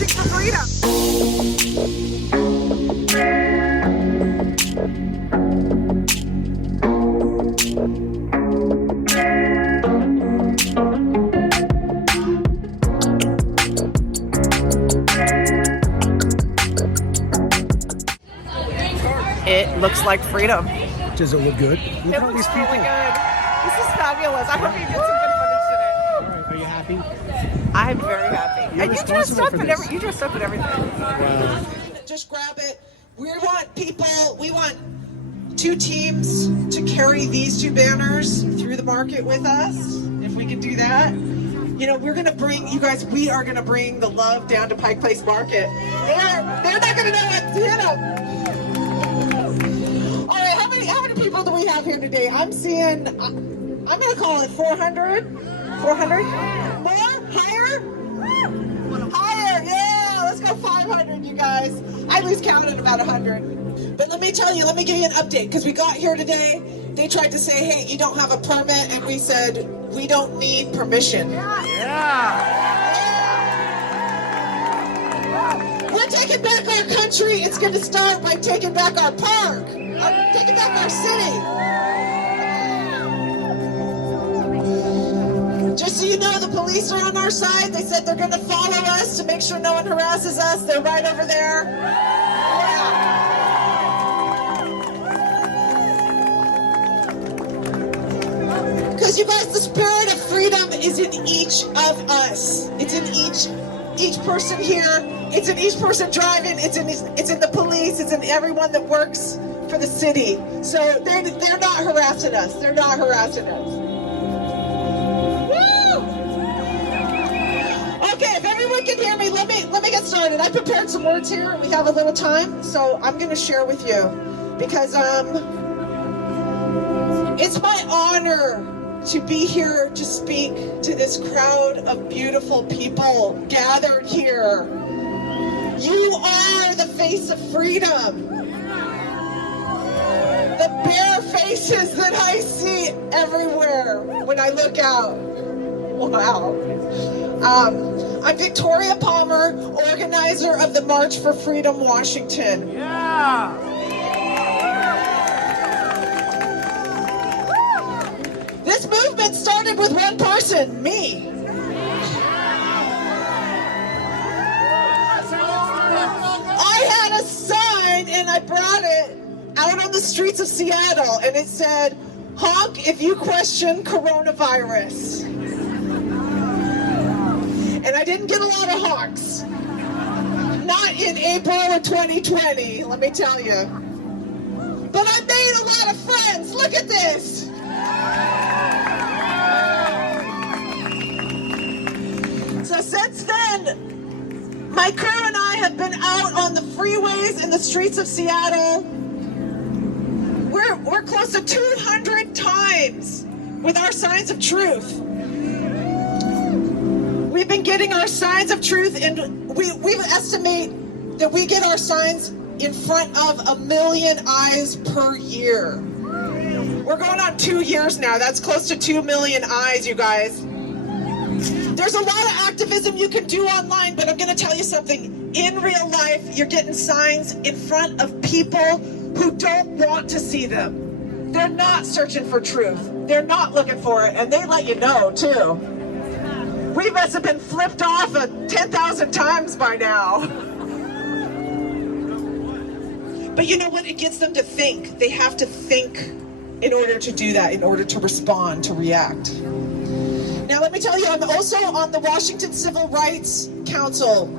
marching for freedom. It looks like freedom. Does it look good? Look at all these people. Really good. This is fabulous. I hope you get some good footage today. All right, are you happy? I'm very happy. You're And you dressed responsible up for and this. you dressed up and everything. Wow. Just grab it. We want 2 teams to carry these 2 banners through the market with us, if we can do that. You know, we're gonna bring, you guys, we are gonna bring the love down to Pike Place Market. They're not gonna know what to hit them. All right, how many people do we have here today? I'm seeing, I'm gonna call it 400. 400? More? Higher? Higher, yeah, let's go 500, you guys. I lose count at about 100. But let me tell you, let me give you an update, because we got here today, they tried to say, hey, you don't have a permit, and we said, we don't need permission. We're taking back our country. It's going to start by taking back our park, taking back our city. Just so you know, the police are on our side. They said they're going to follow us to make sure no one harasses us. They're right over there. Yeah. Because you guys, the spirit of freedom is in each of us. It's in each person here. It's in each person driving. It's in the police. It's in everyone that works for the city. So they're not harassing us. They're not harassing us. Woo! Okay, if everyone can hear me, let me get started. I prepared some words here. We have a little time, so I'm going to share with you because it's my honor to be here to speak to this crowd of beautiful people gathered here. You are the face of freedom. The bare faces that I see everywhere when I look out. Wow. I'm Victoria Palmer, organizer of the March for Freedom Washington. Yeah. This movement started with one person, me. I had a sign and I brought it out on the streets of Seattle and it said, honk if you question coronavirus. And I didn't get a lot of honks. Not in April of 2020, let me tell you. But I made a lot of friends, look at this. So since then, my crew and I have been out on the freeways and the streets of Seattle. We're close to 200 times with our signs of truth. We've been getting our signs of truth, and we estimate that we get our signs in front of 1 million eyes per year. We're going on 2 years now. That's close to 2 million eyes, you guys. There's a lot of activism you can do online, but I'm going to tell you something. In real life, you're getting signs in front of people who don't want to see them. They're not searching for truth. They're not looking for it, and they let you know, too. We must have been flipped off 10,000 times by now. But you know what? It gets them to think. They have to think in order to do that, in order to respond, to react. Now, let me tell you, I'm also on the Washington Civil Rights Council.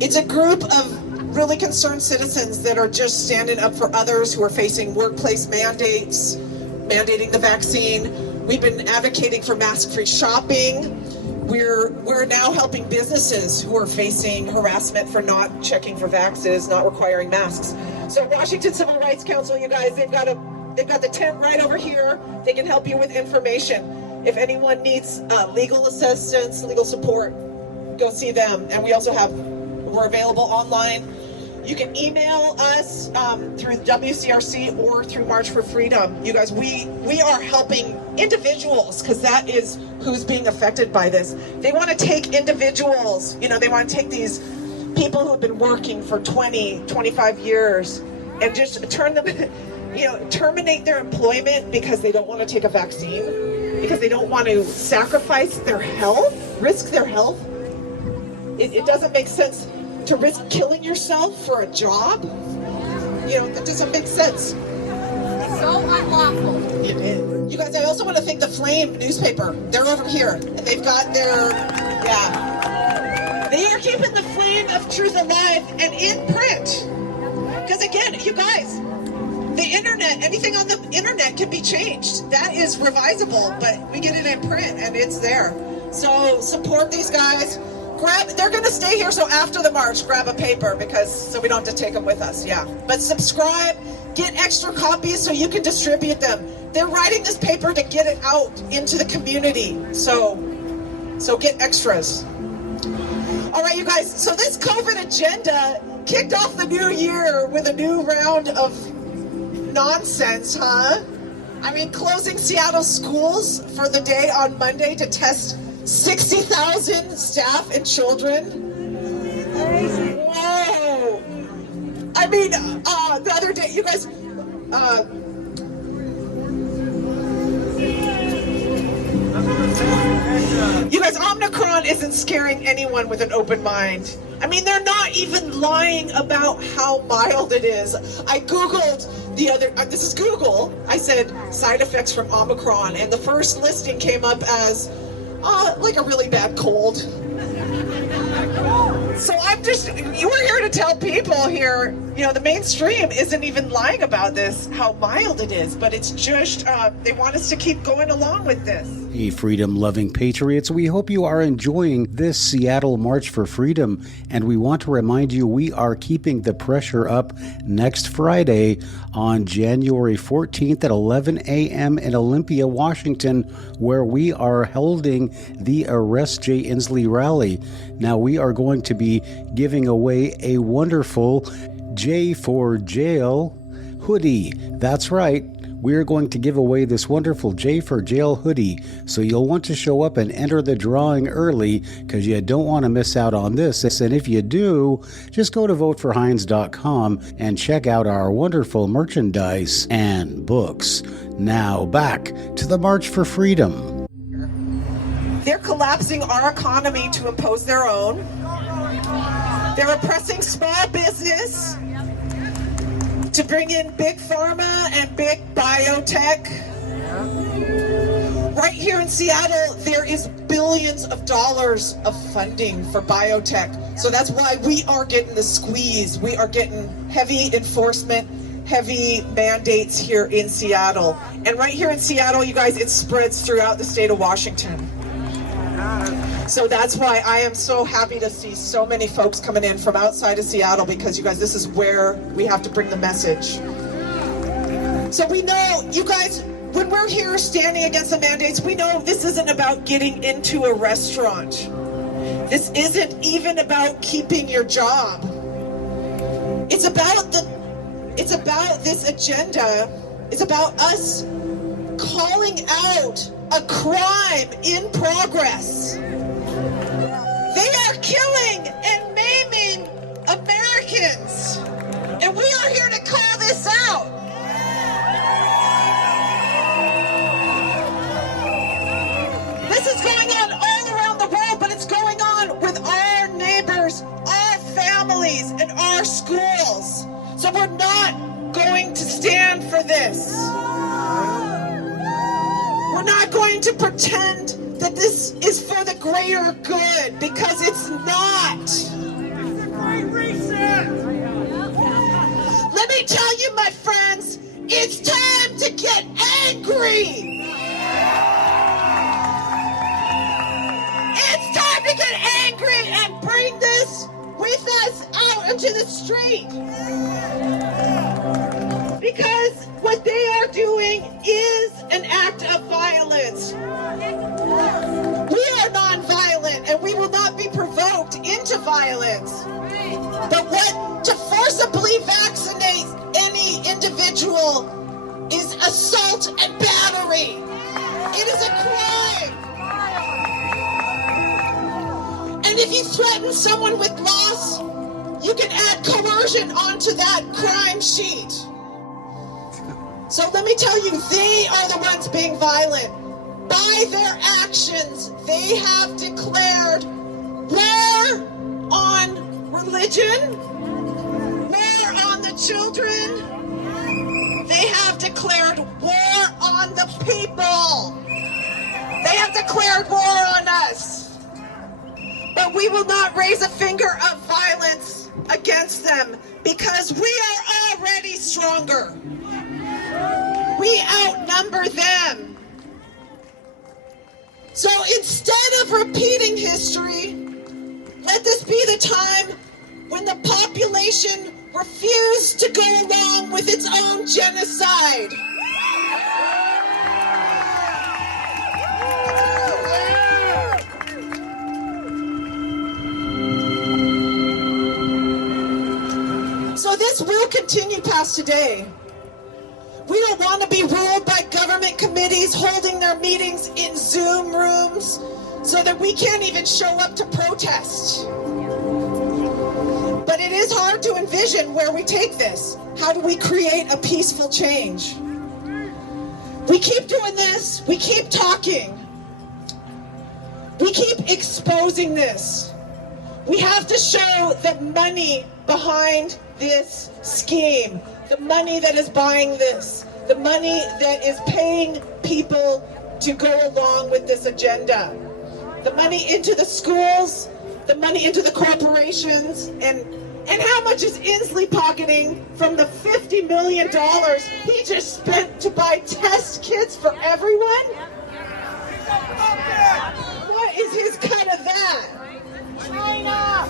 It's a group of really concerned citizens that are just standing up for others who are facing workplace mandates, mandating the vaccine. We've been advocating for mask-free shopping. We're now helping businesses who are facing harassment for not checking for vaccines, not requiring masks. So Washington Civil Rights Council, you guys, they've got the tent right over here. They can help you with information. If anyone needs legal assistance, legal support, go see them. And we're available online. You can email us through WCRC or through March for Freedom. You guys, we are helping individuals because that is who's being affected by this. They want to take individuals, they want to take these people who have been working for 20, 25 years and just turn them, terminate their employment because they don't want to take a vaccine, because they don't want to sacrifice their health, risk their health. It doesn't make sense to risk killing yourself for a job. That doesn't make sense. So unlawful. It is. You guys, I also want to thank the Flame newspaper. They're over here, and they've got their, they are keeping the flame of truth alive and in print. Because again, you guys, the internet, anything on the internet can be changed. That is revisable, but we get it in print and it's there. So support these guys. They're going to stay here, so after the march, grab a paper so we don't have to take them with us. Yeah. But subscribe, get extra copies so you can distribute them. They're writing this paper to get it out into the community. So get extras. All right, you guys. So this COVID agenda kicked off the new year with a new round of nonsense, huh? I mean, closing Seattle schools for the day on Monday to test 60,000 staff and children. Whoa! I mean, the other day, you guys, Omicron isn't scaring anyone with an open mind. I mean, they're not even lying about how mild it is. I Googled this is Google. I said side effects from Omicron, and the first listing came up as like a really bad cold. So we're here to tell people here, the mainstream isn't even lying about this, how mild it is, but it's just, they want us to keep going along with this. Hey, freedom-loving patriots, we hope you are enjoying this Seattle March for Freedom, and we want to remind you we are keeping the pressure up next Friday on January 14th at 11 a.m. in Olympia, Washington, where we are holding the Arrest Jay Inslee rally. Now, we are going to be giving away a wonderful J for Jail hoodie. That's right. We're going to give away this wonderful J for Jail hoodie, so you'll want to show up and enter the drawing early because you don't want to miss out on this. And if you do, just go to voteforheines.com and check out our wonderful merchandise and books. Now back to the March for Freedom. They're collapsing our economy to impose their own. They're oppressing small business to bring in big pharma and big biotech. Right here in Seattle, there is billions of dollars of funding for biotech. So that's why we are getting the squeeze. We are getting heavy enforcement, heavy mandates here in Seattle. And right here in Seattle, you guys, it spreads throughout the state of Washington. So that's why I am so happy to see so many folks coming in from outside of Seattle, because you guys, this is where we have to bring the message. So we know, you guys, when we're here standing against the mandates, we know this isn't about getting into a restaurant. This isn't even about keeping your job. It's about this agenda. It's about us calling out a crime in progress. They are killing and maiming Americans, and we are here to call this out. This is going on all around the world, but it's going on with our neighbors, our families, and our schools. So we're not going to stand for this. We're not going to pretend that this is for the greater good, because it's not. Let me tell you, my friends, it's time to get angry. It's time to get angry and bring this with us out into the street. Because what they are doing is an act of violence. We are non-violent, and we will not be provoked into violence. But to forcibly vaccinate any individual is assault and battery. It is a crime. And if you threaten someone with loss, You can add coercion onto that crime sheet. So let me tell you, they are the ones being violent. By their actions, they have declared war on religion, war on the children. They have declared war on the people. They have declared war on us. But we will not raise a finger of violence against them because we are already stronger. We outnumber them. So instead of repeating history, let this be the time when the population refused to go along with its own genocide. So this will continue past today. We don't want to be ruled by government committees holding their meetings in Zoom rooms so that we can't even show up to protest. But it is hard to envision where we take this. How do we create a peaceful change? We keep doing this. We keep talking. We keep exposing this. We have to show the money behind this scheme, the money that is buying this, the money that is paying people to go along with this agenda, the money into the schools, the money into the corporations, and how much is Inslee pocketing from the $50 million he just spent to buy test kits for everyone? What is his cut of that? China!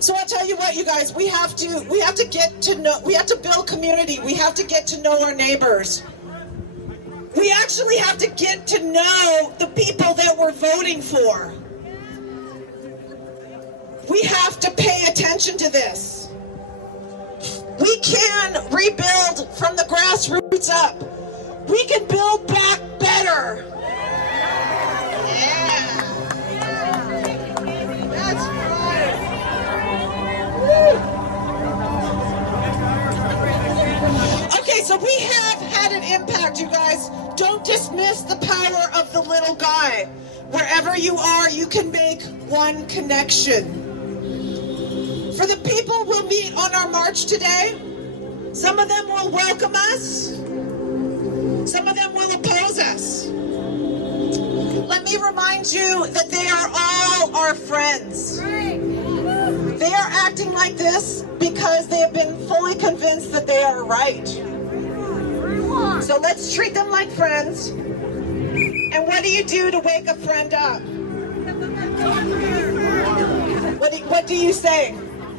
So I'll tell you what, you guys, we have to get to know, we have to build community. We have to get to know our neighbors. We actually have to get to know the people that we're voting for. We have to pay attention to this. We can rebuild from the grassroots up. We can build back better. Yeah. That's right. Woo. Okay, so we have had an impact, you guys. Don't dismiss the power of the little guy. Wherever you are, you can make one connection. For the people we'll meet on our march today, some of them will welcome us, some of them will oppose us. Let me remind you that they are all our friends. They are acting like this because they have been fully convinced that they are right. So let's treat them like friends. And what do you do to wake a friend up? What do you say?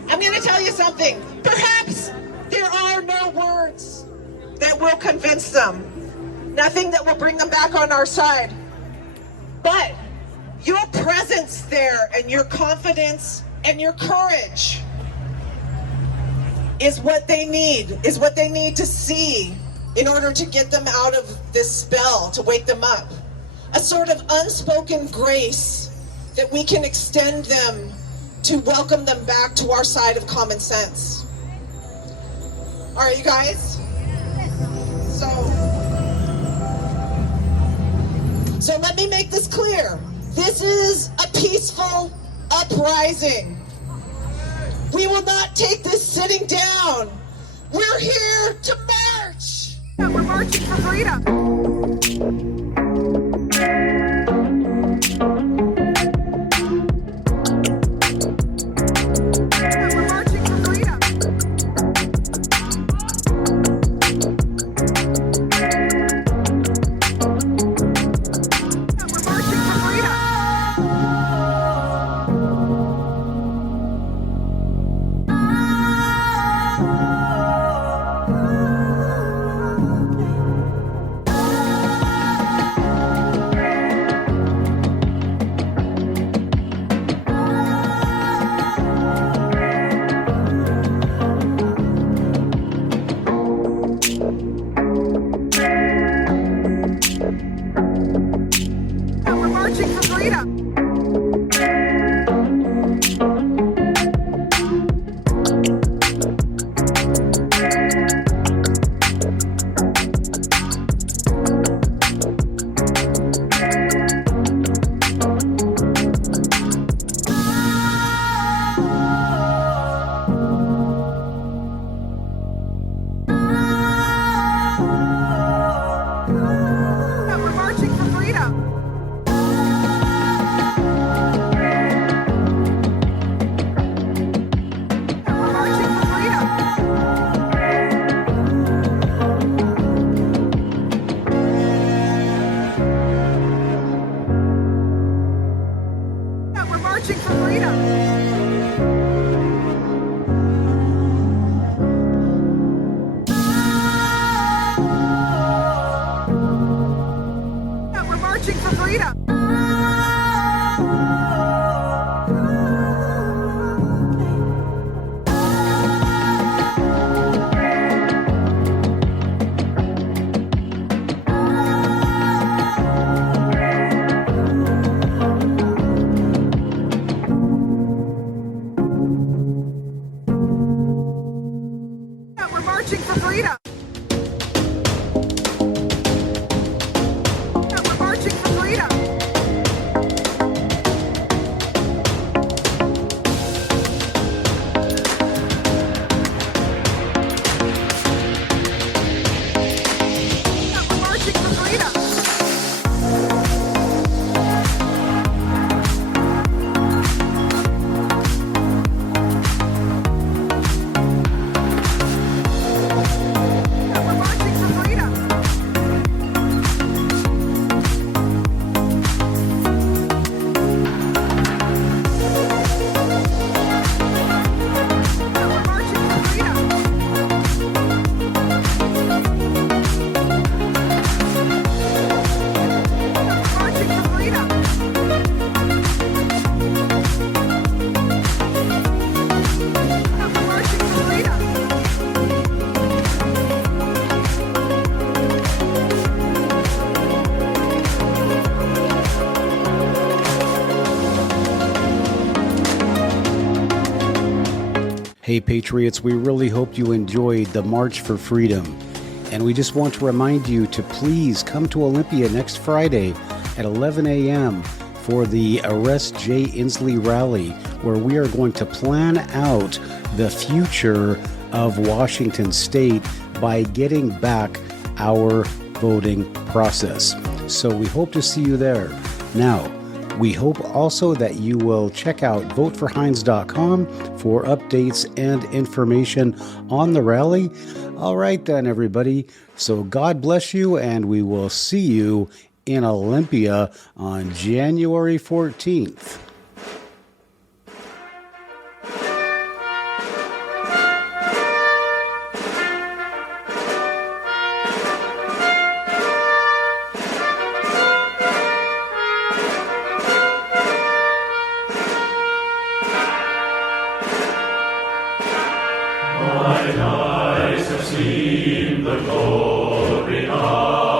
I'm going to tell you something. Perhaps there are no words that will convince them. Nothing that will bring them back on our side. But your presence there and your confidence and your courage is what they need, to see in order to get them out of this spell, to wake them up. A sort of unspoken grace that we can extend them to welcome them back to our side of common sense. All right, you guys? So let me make this clear. This is a peaceful uprising. We will not take this sitting down. We're here to march. We're marching for freedom. marching for freedom. We're marching for freedom. We're marching for freedom. We're marching for freedom. We're marching for freedom. We're marching for freedom. We're marching for freedom. We're marching for freedom. We're marching for freedom. Hey, Patriots, we really hope you enjoyed the March for Freedom. And we just want to remind you to please come to Olympia next Friday at 11 a.m. for the Arrest J. Inslee rally, where we are going to plan out the future of Washington State by getting back our voting process. So we hope to see you there. Now, we hope also that you will check out voteforheines.com for updates and information on the rally. All right then, everybody. So God bless you, and we will see you in Olympia on January 14th. Mine eyes have seen the glory of